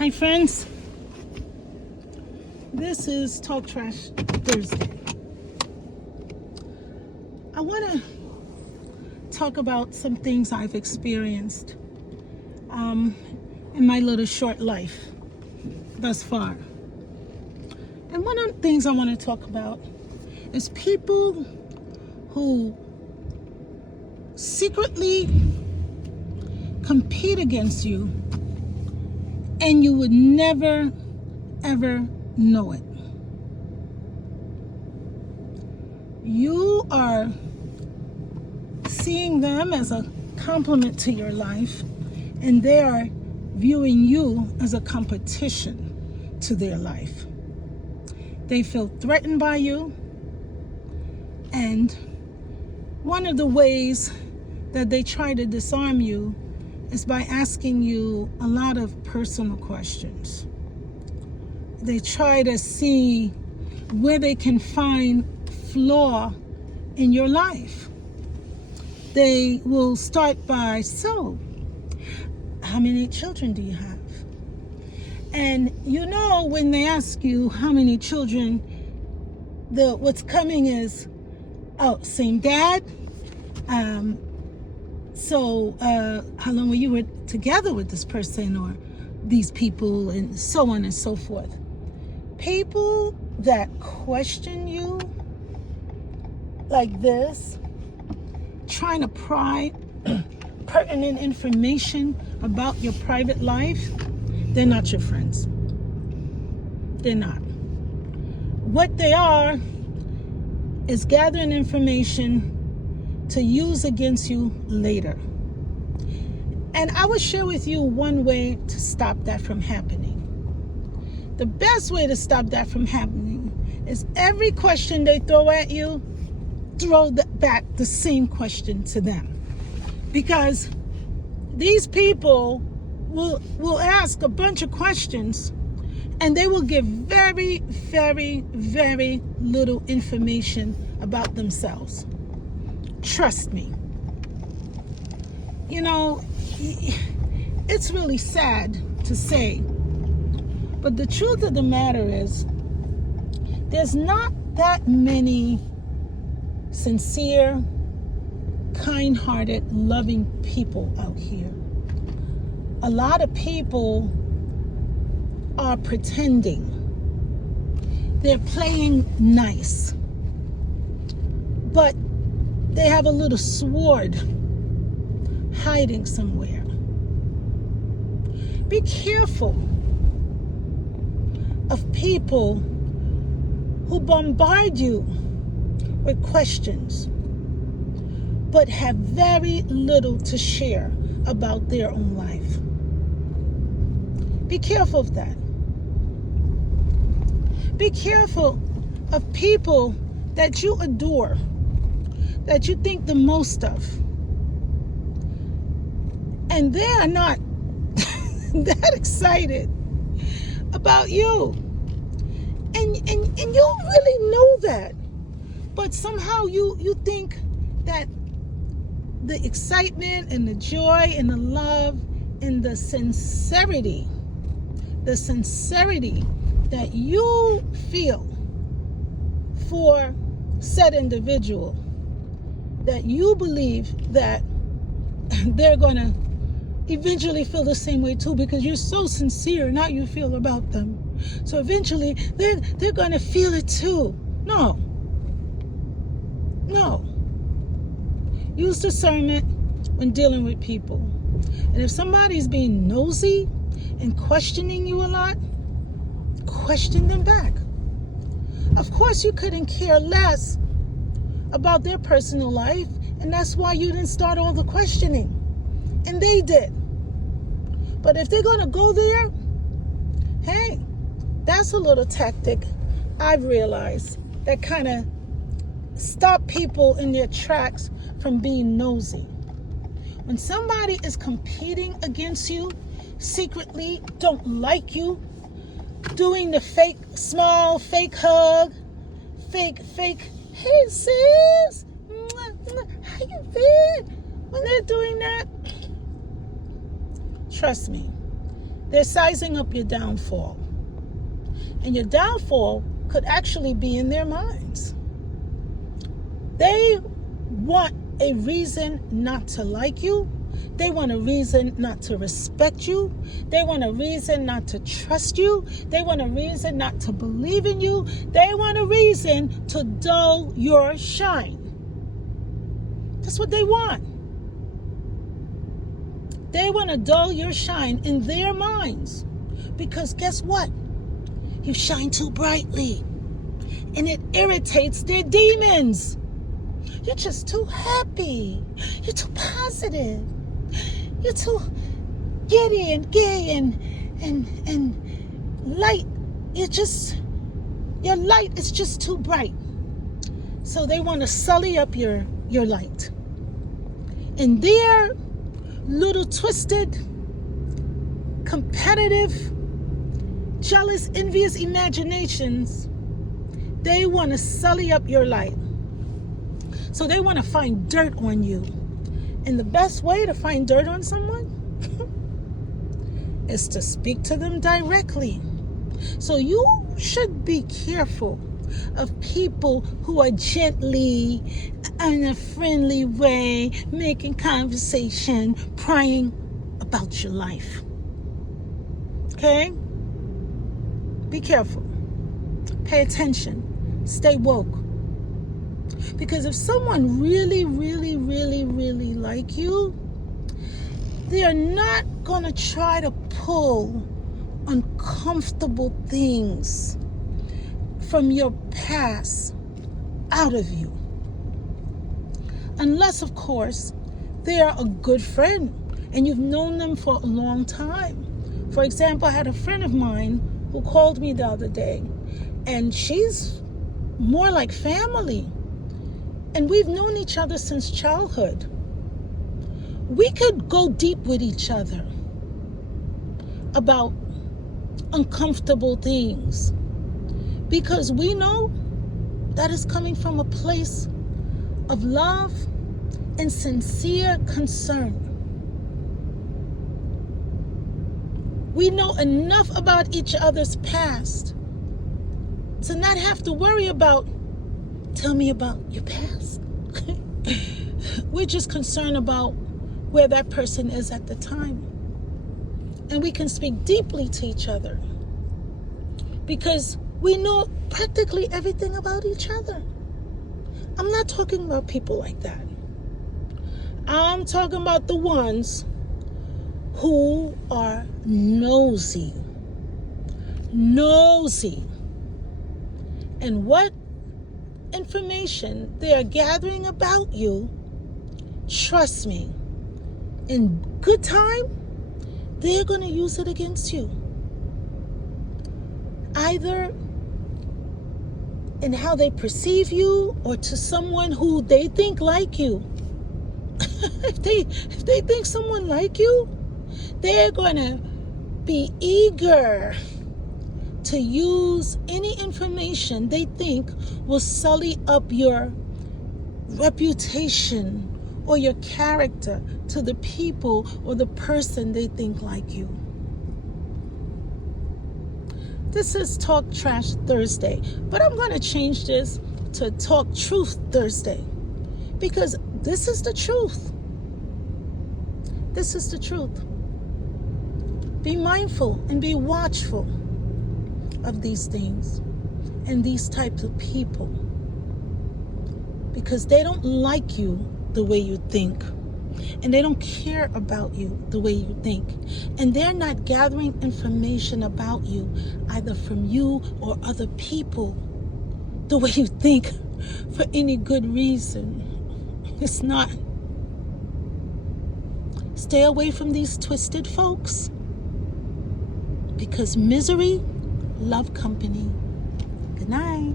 Hi friends, this is Talk Trash Thursday. I want to talk about some things I've experienced in my little short life thus far. And one of the things I want to talk about is people who secretly compete against you and you would never, ever know it. You are seeing them as a compliment to your life, and they are viewing you as a competition to their life. They feel threatened by you, and one of the ways that they try to disarm you is by asking you a lot of personal questions. They try to see where they can find flaw in your life. They will start by, so, how many children do you have? And you know, when they ask you how many children, what's coming is, oh, same dad? So how long were you together with this person or these people, and so on and so forth. People that question you like this, trying to pry pertinent information about your private life, they're not your friends. They're not. What they are is gathering information to use against you later. And I will share with you one way to stop that from happening. The best way to stop that from happening is every question they throw at you, throw back the same question to them. Because these people will ask a bunch of questions, and they will give very, very, very little information about themselves. Trust me. You know, it's really sad to say, but the truth of the matter is, there's not that many sincere, kind-hearted, loving people out here. A lot of people are pretending. They're playing nice. But they have a little sword hiding somewhere. Be careful of people who bombard you with questions but have very little to share about their own life. Be careful of that. Be careful of people that you adore, that you think the most of, and they are not that excited about you, and you really know that, but somehow you think that the excitement and the joy and the love and the sincerity that you feel for said individual, that you believe that they're gonna eventually feel the same way too, because you're so sincere in how you feel about them. So eventually they're gonna feel it too. No. Use discernment when dealing with people. And if somebody's being nosy and questioning you a lot, question them back. Of course, you couldn't care less about their personal life, and that's why you didn't start all the questioning. And they did. But if they're going to go there, hey, that's a little tactic I've realized that kind of stop people in their tracks from being nosy. When somebody is competing against you, secretly don't like you, doing the fake smile, fake hug, fake, hey sis, how you been? When they're doing that, trust me, They're sizing up your downfall. And your downfall could actually be in their minds. They want a reason not to like you. They want a reason not to respect you. They want a reason not to trust you. They want a reason not to believe in you. They want a reason to dull your shine. That's what they want. They want to dull your shine in their minds. Because guess what? You shine too brightly. And it irritates their demons. You're just too happy. You're too positive. You're too giddy and gay and light. Your light is just too bright. So they want to sully up your light. And their little twisted, competitive, jealous, envious imaginations, they want to sully up your light. So they want to find dirt on you. And the best way to find dirt on someone is to speak to them directly. So you should be careful of people who are gently, in a friendly way, making conversation, prying about your life. Okay? Be careful. Pay attention. Stay woke. Because if someone really, really, really, really like you, they are not going to try to pull uncomfortable things from your past out of you. Unless, of course, they are a good friend and you've known them for a long time. For example, I had a friend of mine who called me the other day, and she's more like family. And we've known each other since childhood. We could go deep with each other about uncomfortable things because we know that is coming from a place of love and sincere concern. We know enough about each other's past to not have to worry about, tell me about your past. We're just concerned about where that person is at the time. And we can speak deeply to each other because we know practically everything about each other. I'm not talking about people like that. I'm talking about the ones who are nosy. And what information they are gathering about you, trust me, in good time, they're going to use it against you. Either in how they perceive you or to someone who they think like you. If they think someone like you, they're going to be eager to use any information they think will sully up your reputation or your character to the people or the person they think like you. This is Talk Trash Thursday, but I'm going to change this to Talk Truth Thursday because this is the truth. This is the truth. Be mindful and be watchful of these things and these types of people because they don't like you the way you think, and they don't care about you the way you think, and they're not gathering information about you either from you or other people the way you think for any good reason. It's not. Stay away from these twisted folks because misery love company. Good night.